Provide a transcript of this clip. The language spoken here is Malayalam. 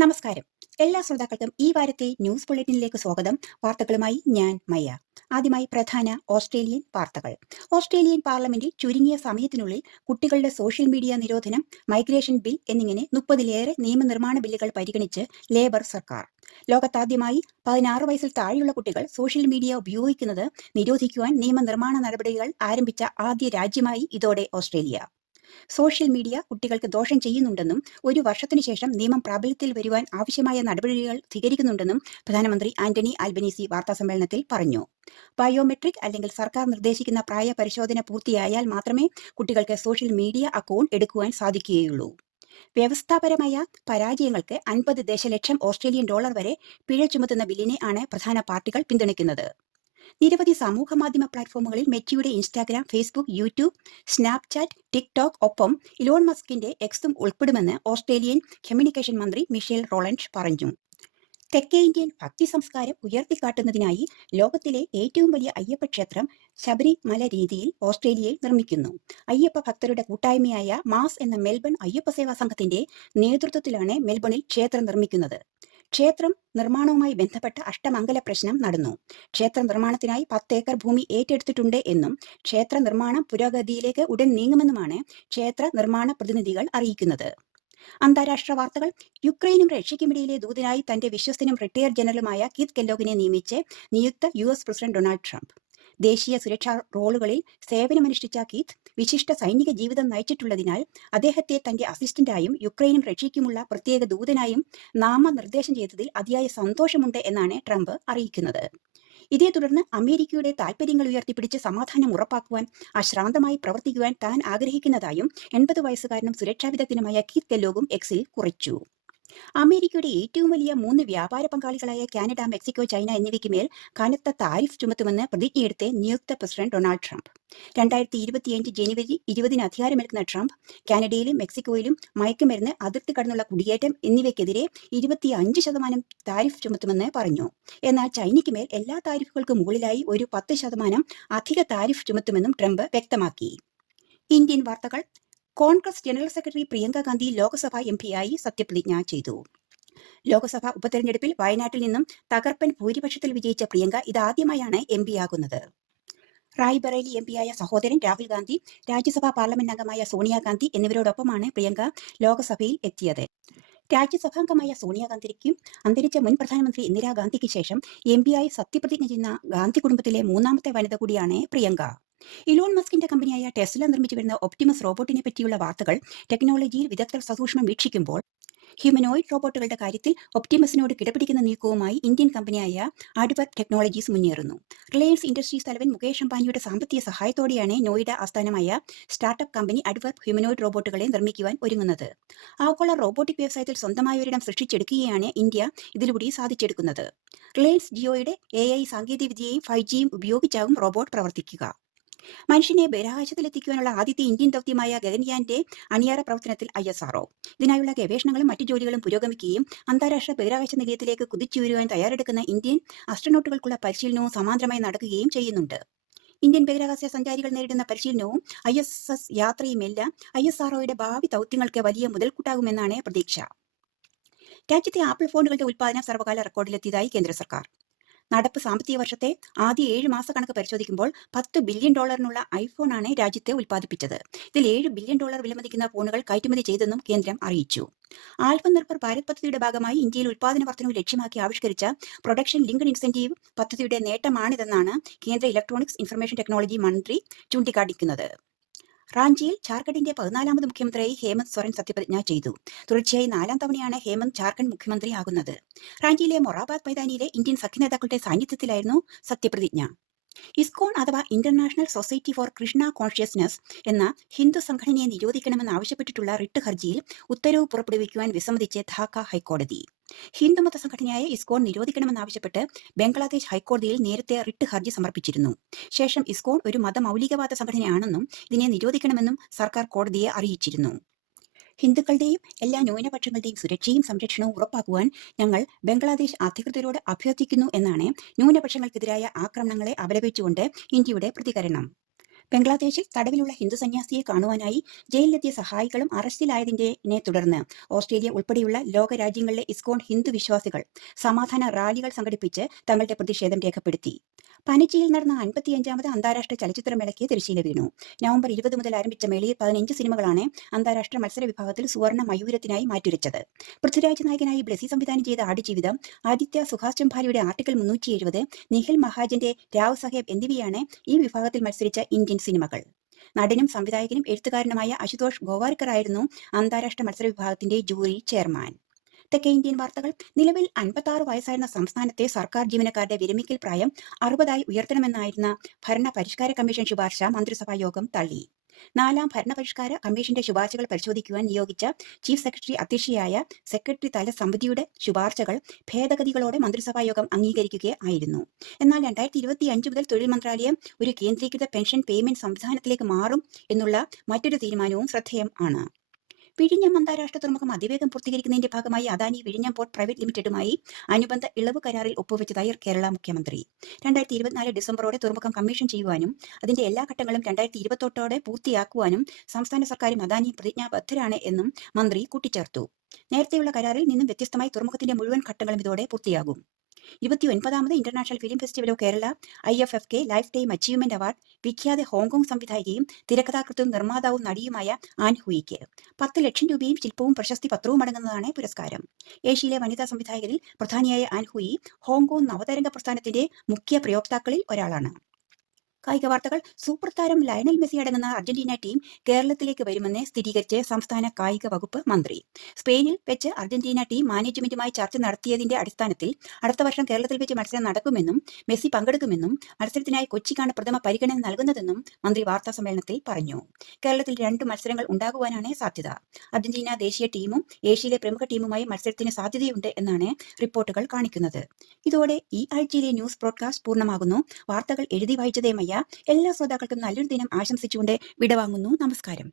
നമസ്കാരം. എല്ലാ ശ്രോതാക്കൾക്കും ഈ വാരത്തെ ന്യൂസ് ബുള്ളറ്റിനിലേക്ക് സ്വാഗതം. വാർത്തകളുമായി ഞാൻ മയ്യ. ആദ്യമായി പ്രധാന ഓസ്ട്രേലിയൻ വാർത്തകൾ. ഓസ്ട്രേലിയൻ പാർലമെന്റിൽ ചുരുങ്ങിയ സമയത്തിനുള്ളിൽ കുട്ടികളുടെ സോഷ്യൽ മീഡിയ നിരോധനം, മൈഗ്രേഷൻ ബിൽ എന്നിങ്ങനെ 30-ലേറെ നിയമനിർമ്മാണ ബില്ലുകൾ പരിഗണിച്ച് ലേബർ സർക്കാർ. ലോകത്താദ്യമായി 16 വയസ്സിൽ താഴെയുള്ള കുട്ടികൾ സോഷ്യൽ മീഡിയ ഉപയോഗിക്കുന്നത് നിരോധിക്കുവാൻ നിയമനിർമ്മാണ നടപടികൾ ആരംഭിച്ച ആദ്യ രാജ്യമായി ഇതോടെ ഓസ്ട്രേലിയ. സോഷ്യൽ മീഡിയ കുട്ടികൾക്ക് ദോഷം ചെയ്യുന്നുണ്ടെന്നും 1 വർഷത്തിനു ശേഷം നിയമം പ്രാബല്യത്തിൽ വരുവാൻ ആവശ്യമായ നടപടികൾ സ്വീകരിക്കുന്നുണ്ടെന്നും പ്രധാനമന്ത്രി ആന്റണി ആൽബനീസി വാർത്താസമ്മേളനത്തിൽ പറഞ്ഞു. ബയോമെട്രിക് അല്ലെങ്കിൽ സർക്കാർ നിർദ്ദേശിക്കുന്ന പ്രായ പരിശോധന പൂർത്തിയായാൽ മാത്രമേ കുട്ടികൾക്ക് സോഷ്യൽ മീഡിയ അക്കൗണ്ട് എടുക്കുവാൻ സാധിക്കുകയുള്ളൂ. വ്യവസ്ഥാപരമായ പരാജയങ്ങൾക്ക് 50 ദശലക്ഷം ഓസ്ട്രേലിയൻ ഡോളർ വരെ പിഴ ചുമത്തുന്ന ബില്ലിനെ ആണ് പ്രധാന പാർട്ടികൾ പിന്തുണയ്ക്കുന്നത്. നിരവധി സമൂഹമാധ്യമ പ്ലാറ്റ്ഫോമുകളിൽ മെറ്റയുടെ Instagram, Facebook, YouTube, Snapchat, TikTok ഒപ്പം ഇലോൺ മസ്കിന്റെ എക്സും ഉൾപ്പെടുമെന്ന് ഓസ്ട്രേലിയൻ കമ്മ്യൂണിക്കേഷൻ മന്ത്രി മിഷേൽ റോളൻഡ് പറഞ്ഞു. തെക്കേ ഇന്ത്യൻ ഭക്തി സംസ്കാരം ഉയർത്തിക്കാട്ടുന്നതിനായി ലോകത്തിലെ ഏറ്റവും വലിയ അയ്യപ്പ ക്ഷേത്രം ശബരിമല രീതിയിൽ ഓസ്ട്രേലിയയിൽ നിർമ്മിക്കുന്നു. അയ്യപ്പ ഭക്തരുടെ കൂട്ടായ്മയായ മാസ് എന്ന മെൽബൺ അയ്യപ്പ സേവാ സംഘത്തിന്റെ നേതൃത്വത്തിലാണ് മെൽബണിൽ ക്ഷേത്രം നിർമ്മിക്കുന്നത്. ക്ഷേത്രം നിർമ്മാണവുമായി ബന്ധപ്പെട്ട അഷ്ടമംഗല പ്രശ്നം നടന്നു. ക്ഷേത്ര നിർമ്മാണത്തിനായി 10 ഏക്കർ ഭൂമി ഏറ്റെടുത്തിട്ടുണ്ട് എന്നും ക്ഷേത്ര നിർമ്മാണം പുരോഗതിയിലേക്ക് ഉടൻ നീങ്ങുമെന്നുമാണ് ക്ഷേത്ര നിർമ്മാണ പ്രതിനിധികൾ അറിയിക്കുന്നത്. അന്താരാഷ്ട്ര വാർത്തകൾ. യുക്രൈനും റഷ്യയ്ക്കുമിടയിലെ ദൂതനായി തന്റെ വിശ്വസ്തനും റിട്ടയർ ജനറലുമായ കീത്ത് കെല്ലോഗിനെ നിയമിച്ച് നിയുക്ത US പ്രസിഡന്റ് ഡൊണാൾഡ് ട്രംപ്. ദേശീയ സുരക്ഷാ റോളുകളിൽ സേവനമനുഷ്ഠിച്ച കീത്ത് വിശിഷ്ട സൈനിക ജീവിതം നയിച്ചിട്ടുള്ളതിനാൽ അദ്ദേഹത്തെ തന്റെ അസിസ്റ്റന്റായും യുക്രൈനും റഷ്യയ്ക്കുമുള്ള പ്രത്യേക ദൂതനായും നാമനിർദ്ദേശം ചെയ്തതിൽ അതിയായ സന്തോഷമുണ്ട് എന്നാണ് ട്രംപ് അറിയിക്കുന്നത്. ഇതേ തുടർന്ന് അമേരിക്കയുടെ താൽപര്യങ്ങൾ ഉയർത്തിപ്പിടിച്ച് സമാധാനം ഉറപ്പാക്കുവാൻ അശ്രാന്തമായി പ്രവർത്തിക്കുവാൻ താൻ ആഗ്രഹിക്കുന്നതായും 80 വയസ്സുകാരനും സുരക്ഷാ വിദഗ്ധനുമായ കീത്ത് കെല്ലോഗും എക്സിൽ കുറിച്ചു. അമേരിക്കയുടെ ഏറ്റവും വലിയ 3 വ്യാപാര പങ്കാളികളായ കാനഡ, മെക്സിക്കോ, ചൈന എന്നിവയ്ക്ക് മേൽ കനത്ത താരിഫ് ചുമത്തുമെന്ന് പ്രതിജ്ഞയെടുത്ത് നിയുക്ത പ്രസിഡന്റ് ഡൊണാൾഡ് ട്രംപ്. 2025 ജനുവരി 20 അധികാരമേൽക്കുന്ന ട്രംപ് കാനഡയിലും മെക്സിക്കോയിലും മയക്കുമരുന്ന്, അതിർത്തി കടന്നുള്ള കുടിയേറ്റം എന്നിവയ്ക്കെതിരെ 25% താരിഫ് ചുമത്തുമെന്ന് പറഞ്ഞു. എന്നാൽ ചൈനയ്ക്ക് മേൽ എല്ലാ താരിഫുകൾക്കും മുകളിലായി ഒരു 10% അധിക താരിഫ് ചുമത്തുമെന്നും ട്രംപ് വ്യക്തമാക്കി. ഇന്ത്യൻ വാർത്തകൾ. കോൺഗ്രസ് ജനറൽ സെക്രട്ടറി പ്രിയങ്ക ഗാന്ധി ലോക്സഭാ എംപിയായി സത്യപ്രതിജ്ഞ ചെയ്തു. ലോക്സഭാ ഉപതെരഞ്ഞെടുപ്പിൽ വയനാട്ടിൽ നിന്നും തകർപ്പൻ ഭൂരിപക്ഷത്തിൽ വിജയിച്ച പ്രിയങ്ക ഇതാദ്യമായാണ് എംപിയാകുന്നത്. റായ്ബറേലി എംപിയായ സഹോദരൻ രാഹുൽ ഗാന്ധി, രാജ്യസഭാ പാർലമെന്റ് അംഗമായ സോണിയാഗാന്ധി എന്നിവരോടൊപ്പമാണ് പ്രിയങ്ക ലോക്സഭയിൽ എത്തിയത്. രാജ്യസഭാംഗമായ സോണിയാഗാന്ധിക്കും അന്തരിച്ച മുൻ പ്രധാനമന്ത്രി ഇന്ദിരാഗാന്ധിക്ക് ശേഷം എംപിയായി സത്യപ്രതിജ്ഞ ചെയ്യുന്ന ഗാന്ധി കുടുംബത്തിലെ 3ാമത്തെ വനിത കൂടിയാണ് പ്രിയങ്ക. ഇലോൺ മസ്കിന്റെ കമ്പനിയായ ടെസ്ല നിർമ്മിച്ചു വരുന്ന ഒപ്റ്റിമസ് റോബോട്ടിനെ പറ്റിയുള്ള വാർത്തകൾ ടെക്നോളജിയിൽ വിദഗ്ധർ സസൂക്ഷ്മം വീക്ഷിക്കുമ്പോൾ ഹ്യൂമനോയിഡ് റോബോട്ടുകളുടെ കാര്യത്തിൽ ഒപ്റ്റിമസിനോട് കിടപിടിക്കുന്ന നീക്കവുമായി ഇന്ത്യൻ കമ്പനിയായ അഡ്വർത്ത് ടെക്നോളജീസ് മുന്നേറുന്നു. റിലയൻസ് ഇൻഡസ്ട്രീസ് തലവൻ മുകേഷ് അംബാനിയുടെ സാമ്പത്തിക സഹായത്തോടെയാണ് നോയിഡ ആസ്ഥാനമായ സ്റ്റാർട്ടപ്പ് കമ്പനി അഡ്വർത്ത് ഹ്യൂമനോയിഡ് റോബോട്ടുകളെ നിർമ്മിക്കുവാൻ ഒരുങ്ങുന്നത്. ആഗോള റോബോട്ടിക് വ്യവസായത്തിൽ സ്വന്തമായ ഒരിടം സൃഷ്ടിച്ചെടുക്കുകയാണ് ഇന്ത്യ ഇതിലൂടെ സാധിച്ചെടുക്കുന്നത്. റിലയൻസ് ജിയോയുടെ AI സാങ്കേതികവിദ്യയും 5Gയും ഉപയോഗിച്ചാകും റോബോട്ട് പ്രവർത്തിക്കുക. മനുഷ്യനെ ബഹിരാകാശത്തിലെത്തിക്കുവാനുള്ള ആദ്യത്തെ ഇന്ത്യൻ ദൗത്യമായ ഗഗൻയാന്റെ അണിയറ പ്രവർത്തനത്തിൽ ISRO. ഇതിനായുള്ള ഗവേഷണങ്ങളും മറ്റു ജോലികളും പുരോഗമിക്കുകയും അന്താരാഷ്ട്ര ബഹിരാകാശ നിലയത്തിലേക്ക് കുതിച്ചുയരുവാൻ തയ്യാറെടുക്കുന്ന ഇന്ത്യൻ അസ്ട്രോനോട്ടുകൾക്കുള്ള പരിശീലനവും സമാന്തരമായി നടക്കുകയും ചെയ്യുന്നുണ്ട്. ഇന്ത്യൻ ബഹിരാകാശ സഞ്ചാരികൾ നേരിടുന്ന പരിശീലനവും ISS യാത്രയുമെല്ലാം ISROയുടെ ഭാവി ദൗത്യങ്ങൾക്ക് വലിയ മുതൽക്കൂട്ടാകുമെന്നാണ് പ്രതീക്ഷ. രാജ്യത്തെ ആപ്പിൾ ഫോണുകളുടെ ഉൽപ്പാദനം സർവ്വകാല റെക്കോർഡിലെത്തിയതായി കേന്ദ്ര സർക്കാർ. നടപ്പ് സാമ്പത്തിക വർഷത്തെ ആദ്യ 7 മാസ കണക്ക് പരിശോധിക്കുമ്പോൾ $10 ബില്യൺ ഐഫോണാണ് രാജ്യത്തെ ഉൽപ്പാദിപ്പിച്ചത്. ഇതിൽ $7 ബില്യൺ വിലമതിക്കുന്ന ഫോണുകൾ കയറ്റുമതി ചെയ്തെന്നും കേന്ദ്രം അറിയിച്ചു. ആത്മനിർഭർ ഭാരത് പദ്ധതിയുടെ ഭാഗമായി ഇന്ത്യയിൽ ഉൽപ്പാദന വർധനവ് ലക്ഷ്യമാക്കി ആവിഷ്കരിച്ച പ്രൊഡക്ഷൻ ലിങ്ക്ഡ് ഇൻസെന്റീവ് പദ്ധതിയുടെ നേട്ടമാണിതെന്നാണ് കേന്ദ്ര ഇലക്ട്രോണിക്സ് ഇൻഫർമേഷൻ ടെക്നോളജി മന്ത്രി ചൂണ്ടിക്കാണിക്കുന്നത്. റാഞ്ചിയിൽ ജാർഖണ്ഡിന്റെ 14ാമത് മുഖ്യമന്ത്രിയായി ഹേമന്ത് സോറൻ സത്യപ്രതിജ്ഞ ചെയ്തു. തുടർച്ചയായി 4ാം തവണയാണ് ഹേമന്ത് ജാർഖണ്ഡ് മുഖ്യമന്ത്രിയാകുന്നത്. റാഞ്ചിയിലെ മൊറാബാദ് മൈതാനിയിലെ ഇന്ത്യൻ സഖ്യ നേതാക്കളുടെ സാന്നിധ്യത്തിലായിരുന്നു സത്യപ്രതിജ്ഞ. ഇസ്കോൺ അഥവാ international society for Krishna consciousness എന്ന ഹിന്ദു സംഘടനയെ നിരോധിക്കണമെന്ന് ആവശ്യപ്പെട്ടിട്ടുള്ള റിട്ട് ഹർജിയിൽ ഉത്തരവ് പുറപ്പെടുവിക്കുവാൻ വിസമ്മതിച്ച് ധാക്ക ഹൈക്കോടതി. ഹിന്ദുമത സംഘടനയായ ഇസ്കോൺ നിരോധിക്കണമെന്നാവശ്യപ്പെട്ട് ബംഗ്ലാദേശ് ഹൈക്കോടതിയിൽ നേരത്തെ റിട്ട് ഹർജി സമർപ്പിച്ചിരുന്നു. ശേഷം ഇസ്കോൺ ഒരു മതമൗലികവാദ സംഘടനയാണെന്നും ഇതിനെ നിരോധിക്കണമെന്നും സർക്കാർ കോടതിയെ അറിയിച്ചിരുന്നു. ഹിന്ദുക്കളുടെയും എല്ലാ ന്യൂനപക്ഷങ്ങളുടെയും സുരക്ഷയും സംരക്ഷണവും ഉറപ്പാക്കുവാൻ ഞങ്ങൾ ബംഗ്ലാദേശ് അധികൃതരോട് അഭ്യർത്ഥിക്കുന്നു എന്നാണ് ന്യൂനപക്ഷങ്ങൾക്കെതിരായ ആക്രമണങ്ങളെ അപലപിച്ചുകൊണ്ട് ഇന്ത്യയുടെ പ്രതികരണം. ബംഗ്ലാദേശിൽ തടവിലുള്ള ഹിന്ദു സന്യാസിയെ കാണുവാനായി ജയിലിലെത്തിയ സഹായികളും അറസ്റ്റിലായതിനെ തുടർന്ന് ഓസ്ട്രേലിയ ഉൾപ്പെടെയുള്ള ലോകരാജ്യങ്ങളിലെ ഇസ്കോൺ ഹിന്ദു വിശ്വാസികൾ സമാധാന റാലികൾ സംഘടിപ്പിച്ച് തങ്ങളുടെ പ്രതിഷേധം രേഖപ്പെടുത്തി. പനജിയിൽ നടന്ന 55ാമത് അന്താരാഷ്ട്ര ചലച്ചിത്രമേളയ്ക്ക് തിരശ്ശീല വീണു. നവംബർ 20 മുതൽ ആരംഭിച്ച മേളയിൽ 15 സിനിമകളാണ് അന്താരാഷ്ട്ര മത്സര വിഭാഗത്തിൽ സുവർണ്ണ മയൂരത്തിനായി മാറ്റുരച്ചത്. പൃഥ്വിരാജ് നായകനായി ബ്ലെസി സംവിധാനം ചെയ്ത ആടുജീവിതം, ആദിത്യ സുഹാസ് ചംഭാലിയുടെ ആർട്ടിക്കിൾ 370, നിഖിൽ മഹാജന്റെ രാവ് സാഹേബ് എന്നിവയാണ് ഈ വിഭാഗത്തിൽ മത്സരിച്ച ഇന്ത്യൻ സിനിമകൾ. നടനും സംവിധായകനും എഴുത്തുകാരനുമായ അശുതോഷ് ഗോവാർക്കർ ആയിരുന്നു അന്താരാഷ്ട്ര മത്സര വിഭാഗത്തിന്റെ ജൂറി ചെയർമാൻ. തെക്കേ ഇന്ത്യൻ വാർത്തകൾ. നിലവിൽ 56 വയസ്സായിരുന്ന സംസ്ഥാനത്തെ സർക്കാർ ജീവനക്കാരുടെ വിരമിക്കൽ പ്രായം 60ആയി ഉയർത്തണമെന്നായിരുന്ന ഭരണ പരിഷ്കാര കമ്മീഷൻ ശുപാർശ മന്ത്രിസഭാ യോഗം തള്ളി. 4ാം ഭരണപരിഷ്കാര കമ്മീഷന്റെ ശുപാർശകൾ പരിശോധിക്കുവാൻ നിയോഗിച്ച ചീഫ് സെക്രട്ടറി അധ്യക്ഷയായ സെക്രട്ടറി തല സമിതിയുടെ ശുപാർശകൾ ഭേദഗതികളോടെ മന്ത്രിസഭാ യോഗം അംഗീകരിക്കുകയായിരുന്നു. എന്നാൽ 2025 മുതൽ തൊഴിൽ മന്ത്രാലയം ഒരു കേന്ദ്രീകൃത പെൻഷൻ പേയ്മെന്റ് സംവിധാനത്തിലേക്ക് മാറും എന്നുള്ള മറ്റൊരു തീരുമാനവും ശ്രദ്ധേയം ആണ്. വിഴിഞ്ഞം അന്താരാഷ്ട്ര തുറമുഖം അതിവേഗം പൂർത്തീകരിക്കുന്നതിന്റെ ഭാഗമായി അദാനി വിഴിഞ്ഞം പോർട്ട് പ്രൈവറ്റ് ലിമിറ്റഡുമായി അനുബന്ധ ഇളവ് കരാറിൽ ഒപ്പുവെച്ചതായി കേരള മുഖ്യമന്ത്രി. 2024 ഡിസംബറോടെ തുറമുഖം കമ്മീഷൻ ചെയ്യുവാനും അതിന്റെ എല്ലാ ഘട്ടങ്ങളും 2028 പൂർത്തിയാക്കുവാനും സംസ്ഥാന സർക്കാരും അദാനിയും പ്രതിജ്ഞാബദ്ധരാണ് എന്നും മന്ത്രി കൂട്ടിച്ചേർത്തു. നേരത്തെയുള്ള കരാറിൽ നിന്നും വ്യത്യസ്തമായി തുറമുഖത്തിന്റെ മുഴുവൻ ഘട്ടങ്ങളും ഇതോടെ പൂർത്തിയാകും. 29ാമത് international film festival of Kerala IFFK lifetime achievement award വിഖ്യാത ഹോങ്കോങ് സംവിധായികയും തിരക്കഥാകൃത്തും നിർമ്മാതാവും നടിയുമായ ആൻ ഹുയിക്ക് 10 ലക്ഷം രൂപയും ശില്പവും പ്രശസ്തി പത്രവും അടങ്ങുന്നതാണ് പുരസ്കാരം. ഏഷ്യയിലെ വനിതാ സംവിധായകരിൽ പ്രധാനിയായ ആൻ ഹുയി ഹോങ്കോങ് നവതരംഗ പ്രസ്ഥാനത്തിന്റെ മുഖ്യ പ്രയോക്താക്കളിൽ ഒരാളാണ്. കായിക വാർത്തകൾ. സൂപ്പർ താരം ലയണൽ മെസ്സി അടങ്ങുന്ന അർജന്റീന ടീം കേരളത്തിലേക്ക് വരുമെന്ന് സ്ഥിരീകരിച്ച് സംസ്ഥാന കായിക വകുപ്പ് മന്ത്രി. സ്പെയിനിൽ വെച്ച് അർജന്റീന ടീം മാനേജ്മെന്റുമായി ചർച്ച നടത്തിയതിന്റെ അടിസ്ഥാനത്തിൽ അടുത്ത വർഷം കേരളത്തിൽ വെച്ച് മത്സരം നടക്കുമെന്നും മെസ്സി പങ്കെടുക്കുമെന്നും മത്സരത്തിനായി കൊച്ചിക്കാണ് പ്രഥമ പരിഗണന നൽകുന്നതെന്നും മന്ത്രി വാർത്താ സമ്മേളനത്തിൽ പറഞ്ഞു. കേരളത്തിൽ 2 മത്സരങ്ങൾ ഉണ്ടാകുവാനാണ് സാധ്യത. അർജന്റീന ദേശീയ ടീമും ഏഷ്യയിലെ പ്രമുഖ ടീമുമായി മത്സരത്തിന് സാധ്യതയുണ്ട് എന്നാണ് റിപ്പോർട്ടുകൾ കാണിക്കുന്നത്. ഇതോടെ ഈ ആഴ്ചയിലെ ന്യൂസ് ബ്രോഡ്കാസ്റ്റ് പൂർണ്ണമാകുന്നു. വാർത്തകൾ എഴുതി വായിച്ചതേ മയ്യ. എല്ലാ ശ്രോതാക്കൾക്കും നല്ലൊരു ദിനം ആശംസിച്ചുകൊണ്ട് വിടവാങ്ങുന്നു. നമസ്കാരം.